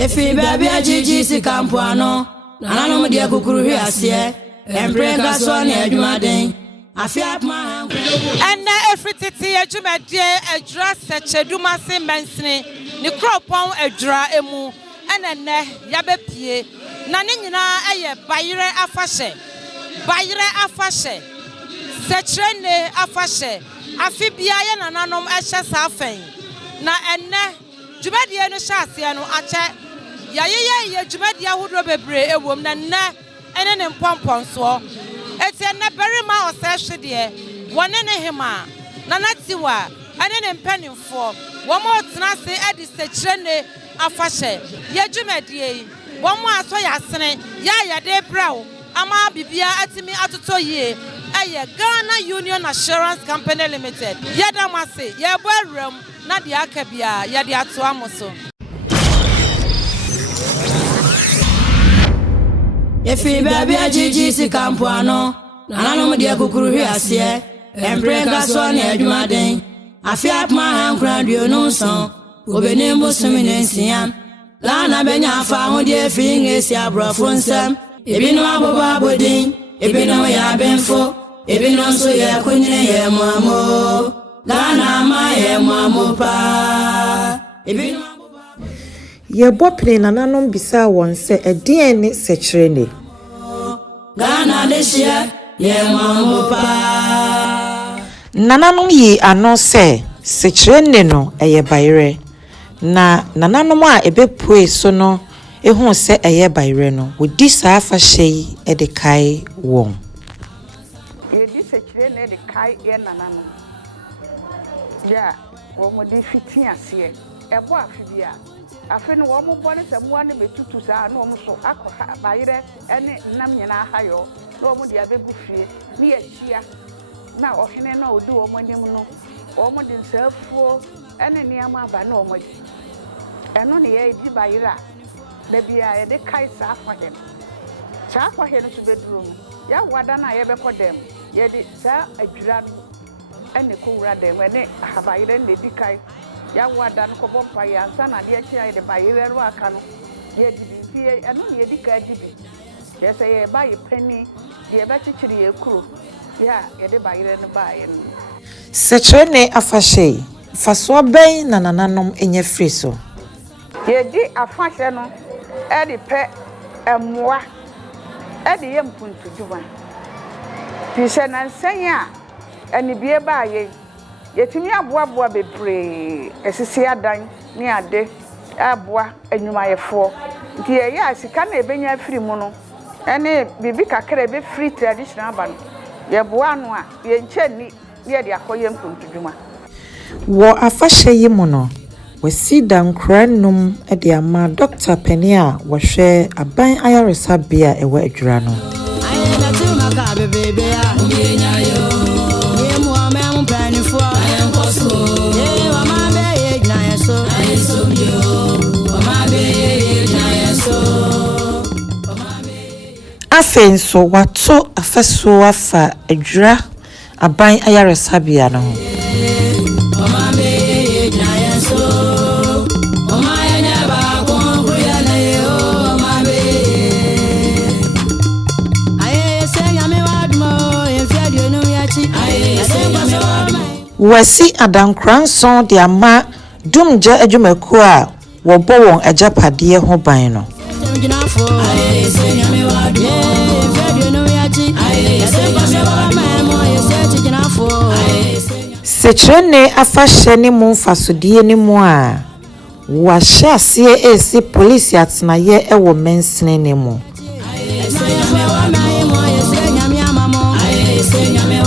Efi baby a GHANAIAN kampuano. Nananom de kukuru hwe ase. Emprenka so na adwumaden. Afia ma and everything Ejumade Ejura Sekyere Dumase mensene ni kropon Ejura emu enene yabepie na ne nyina eye bayire afahye Sekyirene afahye afibia ye nananom ehye safen na enne dwumadie no hyase no ache ye dwumadie ahodo bebre ewom na nne ene ne mpomponso eti enne berima osehwede wone ne hema na natiwa ene ne mpanimfo womo tenase edi Sekyirene afahye ye dwumadie womo aso yasene ya de brawo ama bibia atimi atoto yie eye Ghana Union Assurance Company Limited yedamase ye boawram na de akabia ye de ato amoso Efi baby a GHANAIAN kampuano. Nananom de kukuru hwe ase. Emprenka so na adwumaden. Afia ma hankra duonu so. Obenim bosumi nensia. Lana benya afa ho de fi ngesi abrofo nsam. Ebino aboba bodin. Ebino ya benfo. Ebino so ya kunyine ye mwamo. Lana ma ye mwamo pa. Ebino ye bopne nananom bisa won se edien ne Sekyirene Ghana desia ye mwamo pa. Nananom yi ano se Sekyirene no eye bayire na nananom a ebepue so no ehu se eye bayire no wodi saa afahye yi de kai won ye di Sekyirene de kai ye nananom ya wo mo di fitin ase ebo afibia afenu wo mo bone se mo ane betutu saa na wo so akọ bayire ene nam nyina hayo na wo di abebu fie ni yachia na ohene na odi wo mo nim no wo mo di nsafuo ene niama ba na wo mo eno ne ye di bayire da bia ye de kai saa fahen saa fahen so beduru ya wada na ye be kodem ye di saa adwura ene ko wura dem ene abayire ne di kai ya wada no ko bompa ya ansa na de akira de bayire ro aka no ye di fie eno ye di ka di bi ye se ye ba ye pani ye ba chichiri ye kuro ya ye de bayire no ba ye no Sekyirene afahye faso ben na nananom enye free so ye di afahye no e di pe emwa e di ye mpuntu Durban ti se na nsan a eni bie ba ye yetimi aboa bebre esisi adan ni ade aboa enyumayefo nti ye asika na ebenya afiri mu no ene bibi kakra be free traditional ban ye boa no a ye nchani ye de akoye mpuntudwuma wo afahye yi mu no wasi dankranum de ama Dr. Penia wo hwe aban ayaresabia ewa Ejura no ayena tuma ka bebe ya umenya yo Afenso wato afeso afa Ejura aban ayaresabia no wasi adankranson de ama dumje adwumaku a wobo won ajapade ho ban no Sekyirene afahye ne mu fasodie ne mu a wahye ase esi police atenaye ewo mensene ne mu Senyame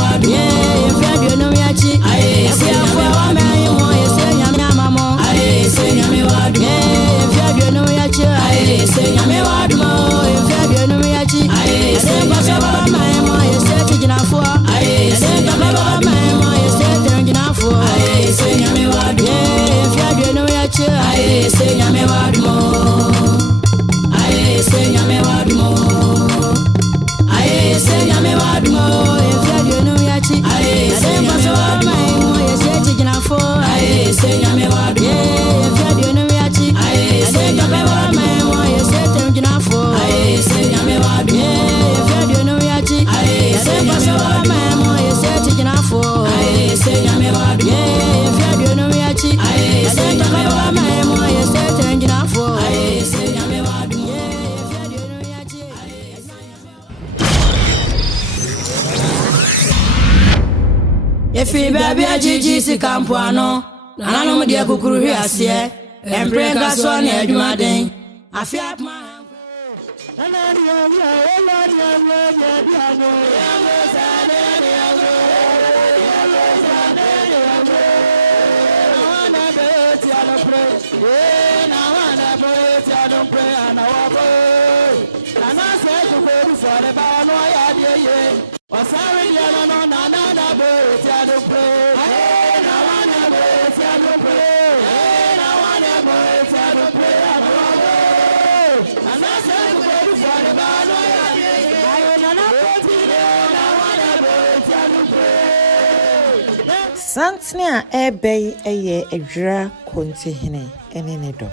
wadu, yeah, if you do no yachi, I say, Efi baby ajiji si kampuano nananom de kukuru hwe ase empreka so na adwumaden afia ma Santene a ebey eye Ejura kontihene ene ne do.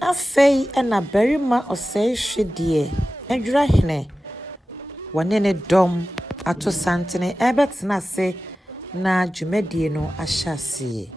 Afei na barima osei hwedie Ejura hene wane ne dom ato santene ebetena se na dwumadie no ahyase.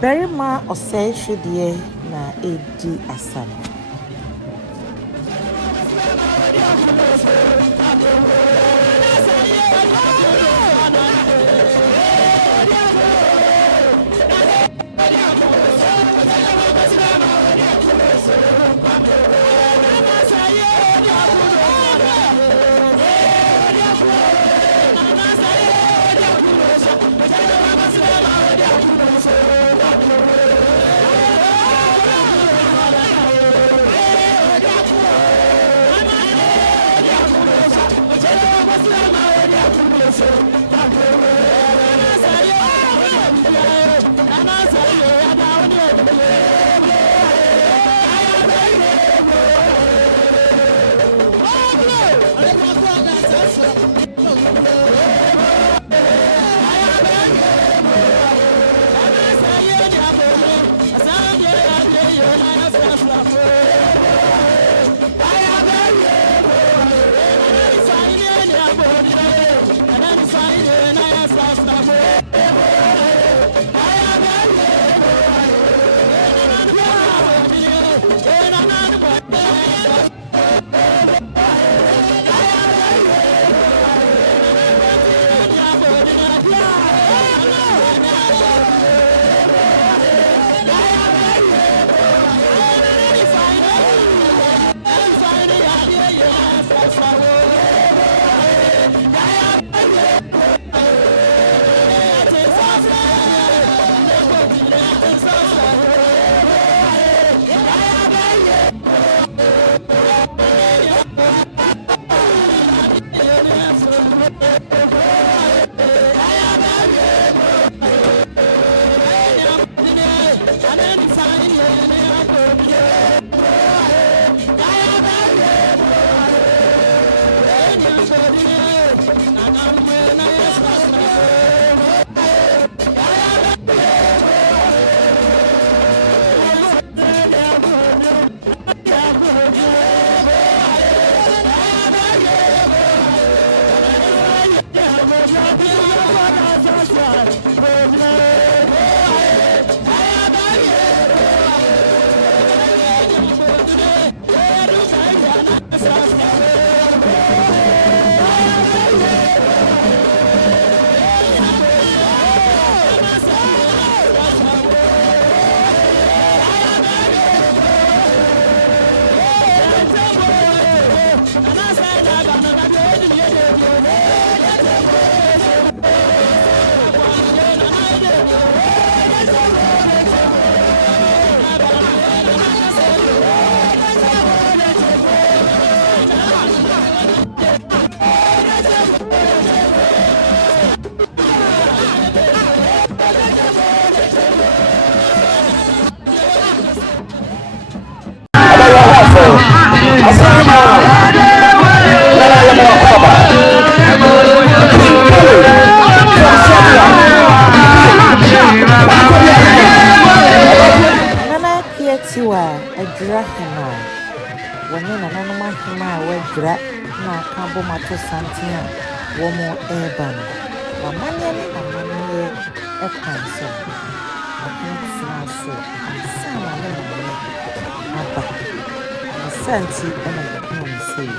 Barima osei hwedie na edi asano. Nana Kietiwa, Ejura Hema, when you are Nanoma Hema, where Dra, na Cabo Mato Santia, Womo Urban, Wamanian and Mania, a cancer. I think Snazzy, and Sama Abba, Asante, and I can say.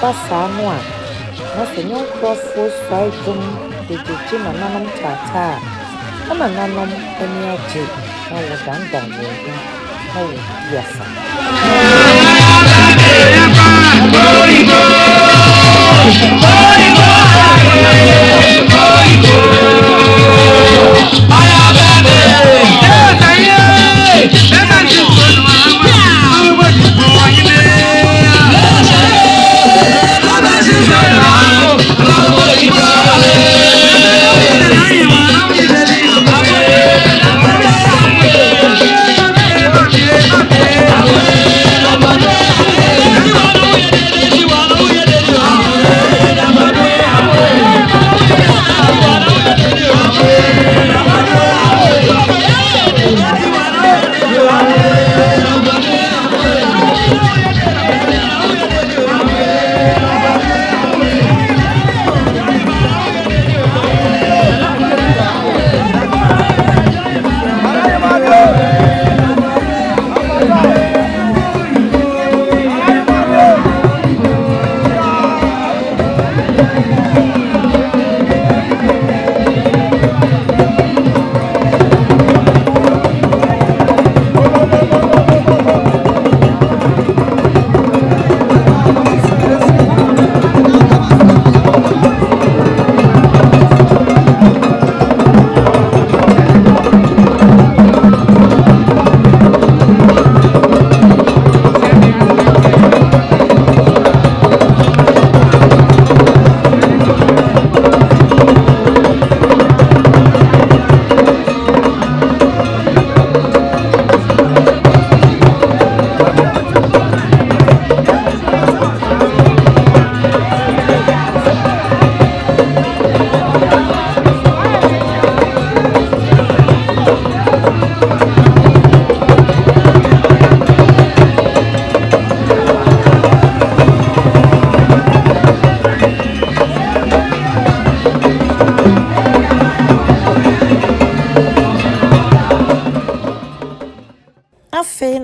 Basanwa, nothing no crossroads fried room, the Jim and Nanum Tata, and a Nanum any object, no done, oh, yes.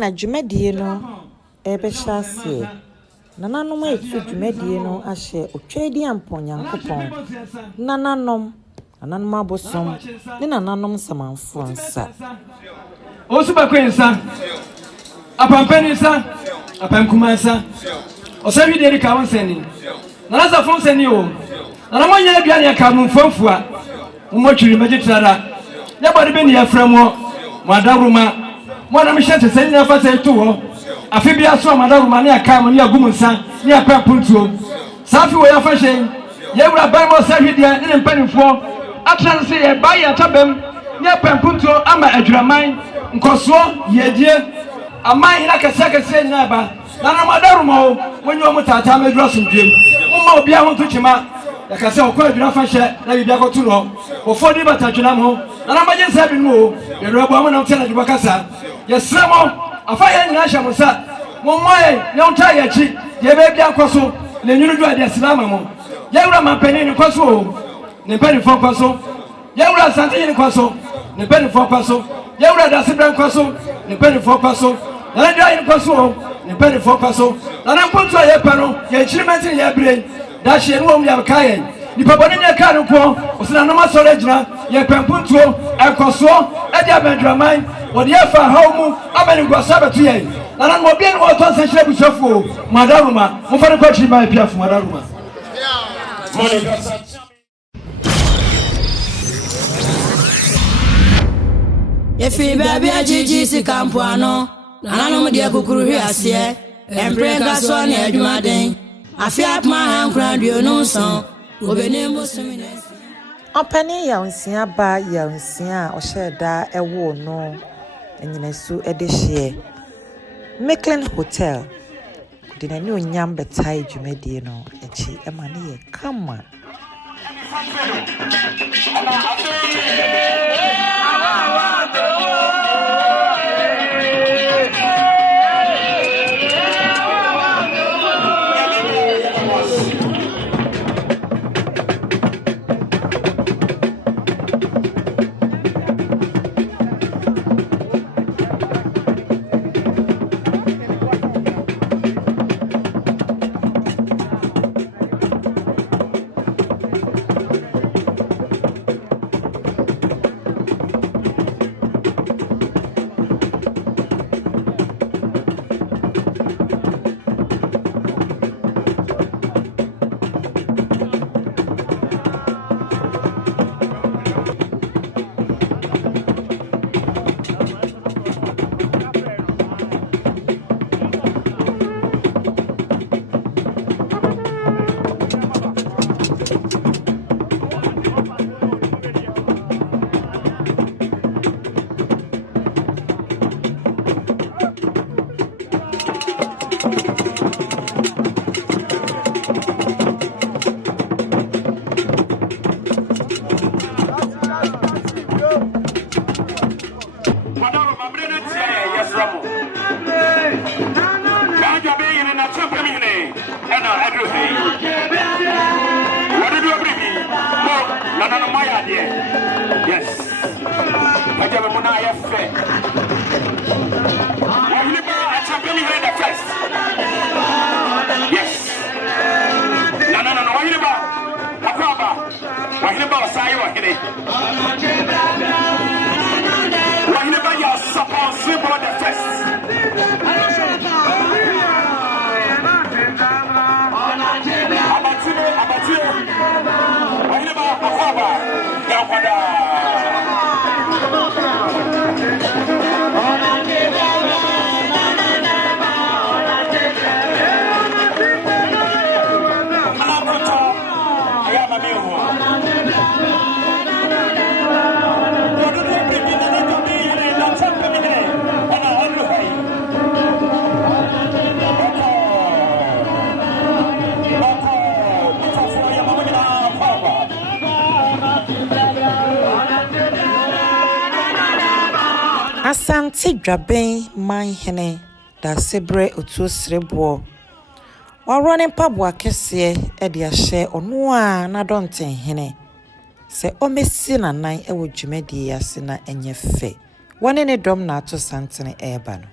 na dwumadie no ebehyasie nananom etu dwumadie no ahye otwadi amponyankopon nananom abosom ne nananom samanfo nsa osu bakwensa apampenisa apamkumansa osabi de ka wonseni nanaza fonseni o nanamanya aduane aka mumfamfua umotwiri magitrara nyabade be ne yaframo mwadawruma mwana mhyete seni na fasa etuwo afibia so madaruma ne aka mo ne agumunsa ne apampuntuo safi wo yafahye yewura barmo sahwedia ne mpanifo atranse ye baye atabem ne apampuntuo ama adwuraman nkoso yedie aman ina kase na ba na madaruma o wonyo mutata meduro sumdwem mumma obi ahon to chima yakase okwa adwura fahye na bibia kotu no ofodi batadwuna mo na magye sabi no ye robo am na mtena dwuba kasa yesremo afaye nyina hye musa mommoe ne onta yachi ye be bia koso le nyunu du ade salama mo yewura mampani ni koso ne mpani fo koso yewura Asante ni koso ne mpani fo koso yewura dasibran koso ne mpani fo koso na ndia ni koso ne mpani fo koso na nkonto ye pano ye chimenti ye bre da hye no mu ya kaye ni pabone ne ka no ko osina no masore gina ye pempuntuo ekoso e dia bendraman wo de fa hawmu abani gosa betu ye na mo bi en wo to se hye busofo madaruma mo fa ne ko chi ma piafo madaruma Yefi baby ajiji si kampuano nananom de kukuru hwiase emprenka so ne adwumaden afia apma hankran duonu so obenembo suminesi Opani ya unsia ba ya unsia osheda ewo no enyinasu edehye Mecklin Hotel dina ni onyam betai dwumadie no echi emane ye kama Asante Durban manhene da sebre otu srebo warone pabwa kese e de ahye ono a na donten hene se omesi na nan e wo dwumadi ase na enye fe wone ne dom na ato santene eba no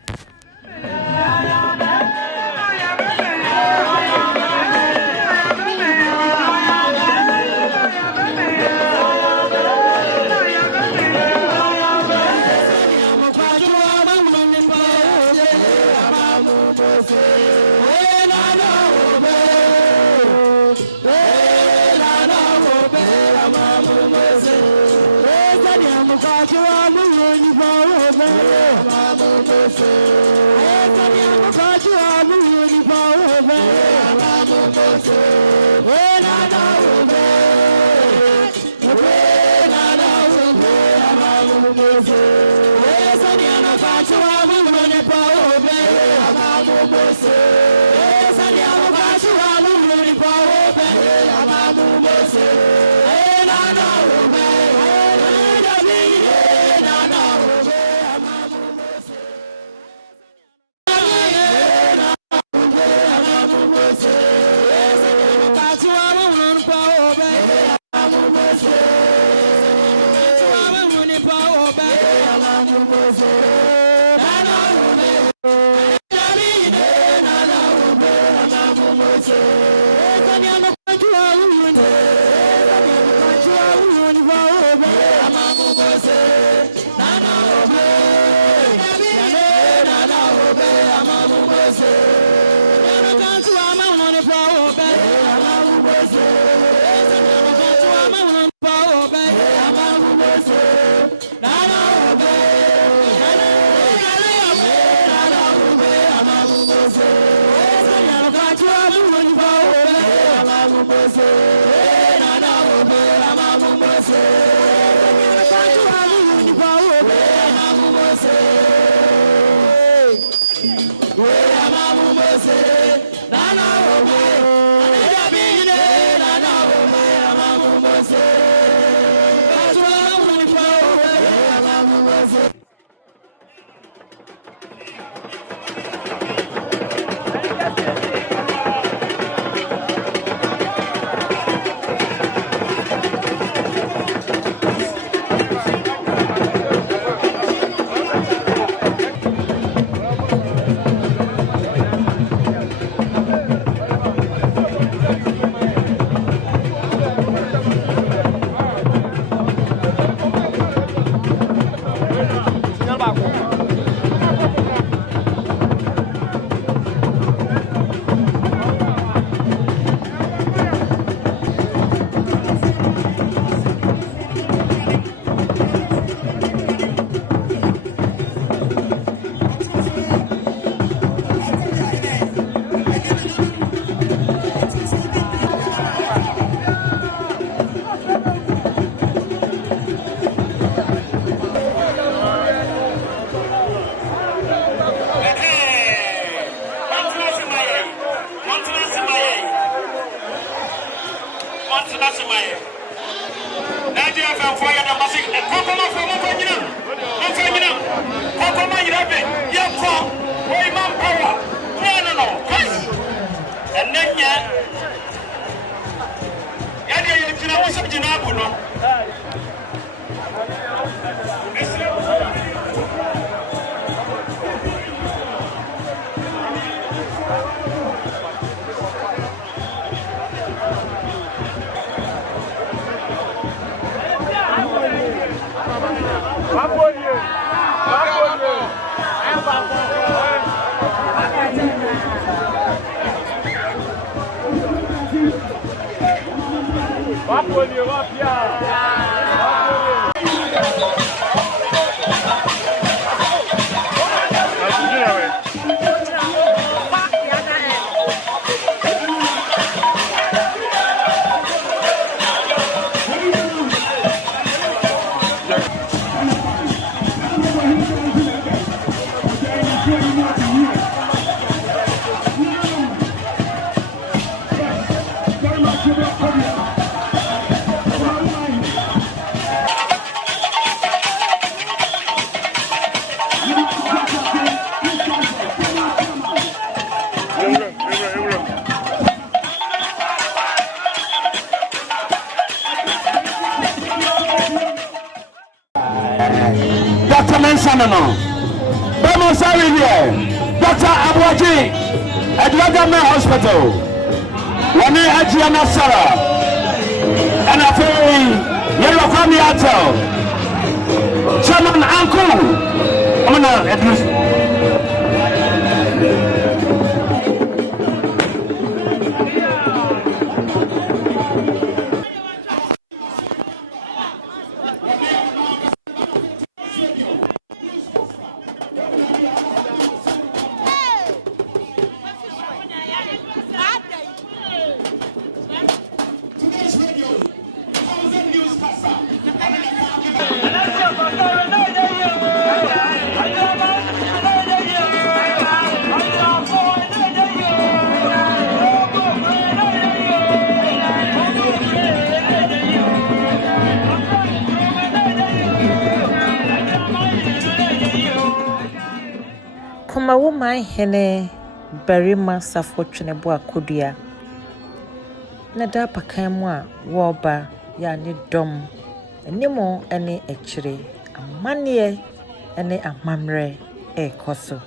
Hospital. When I Ejura Sekyere and AFRIYIE, you're from the hotel. Chairman Uncle, I'm gonna address. my hene barima safo twene akodua na da pakanmu woba ya ne dom enimo ene echire amane ene amamre ekoso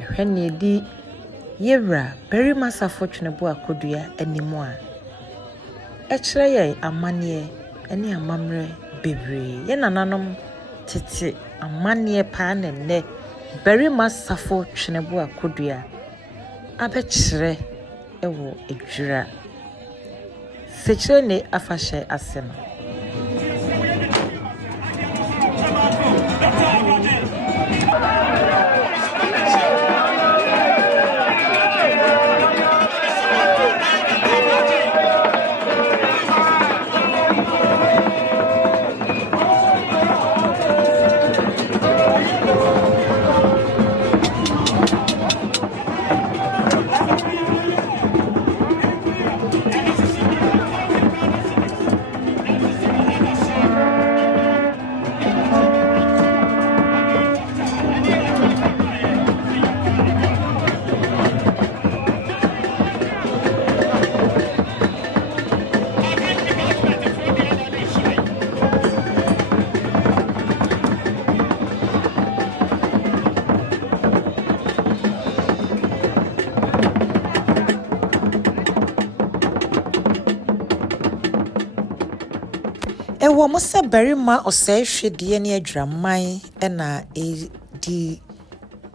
ehwene di Ejura barima safo twene akodua enimo a echire ye amane ene amamre bebre ye nananom tete amane pa ne barima safo twene akodua abechire ewo Ejura Sekyirene afashe asema Ewo mo se barima osai hwede ne adwaman na di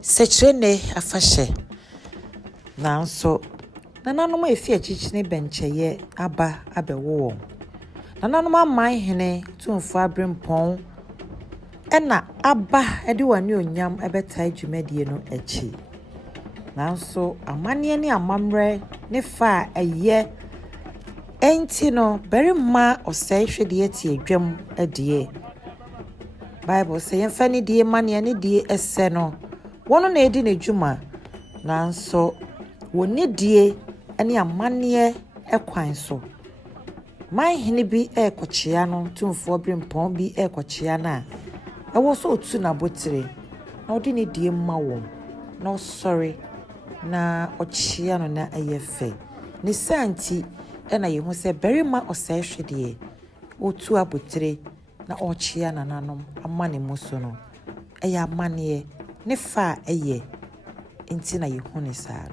Sekyirene afashe nanso nananom efi achichine bencheye aba abewo nananom aman hene tumfo abrempon na aba ede wane onyam ebetai dwumadie no achi nanso amane ne amamre ne fa eye enti no barima osai hwede tie adwam adie Bible say yemfa ne die mane ne die esse no wono na edi ne dwuma nanso woni die ene amane ekwan so man hene bi ekochia no tumfo brempon bi ekochia na ewo so otu na botire na odi ne die mma wom na sorry na ochia no na eyefe ne santi ena yehu se barima osai hwede otu abotire na ochia na nanom amane muso no eya amane ne fa eye enti na yehu ne saa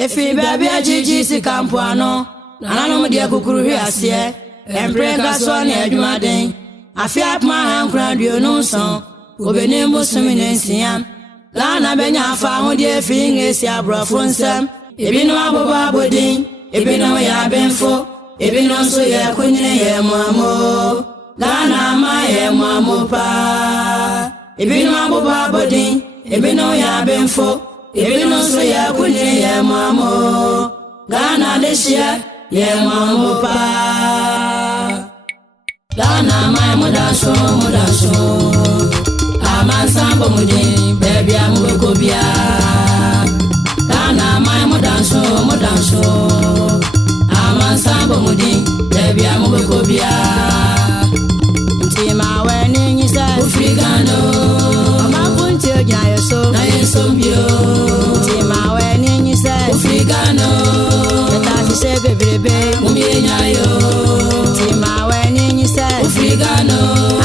Efi baby ajiji si kampuano nananom de kukuru hwiase emprenka so ne adwumaden afiap ma hankran duonu so obenim bosumi nensia lana benya afa ho de finge si abrofo nsam ebino aboba abodin ebino ya benfo ebino so ya kunyine ye muamo lana ma ye muamo pa ebino aboba abodin ebino ya benfo ebino so ya kunyine ye muamo Ghana leshia ye muamo pa Ghana my mudaso Amansambo mudi baby amukobia Ghana my mudaso Amansambo mudi baby amukobia Ntima weni nyisa ufrigano Amapunti ojayo so na yesombio Ntima weni nyisa ufrigano Etasi se bebrebe umyenyayo Ntima weni nyisa ufrigano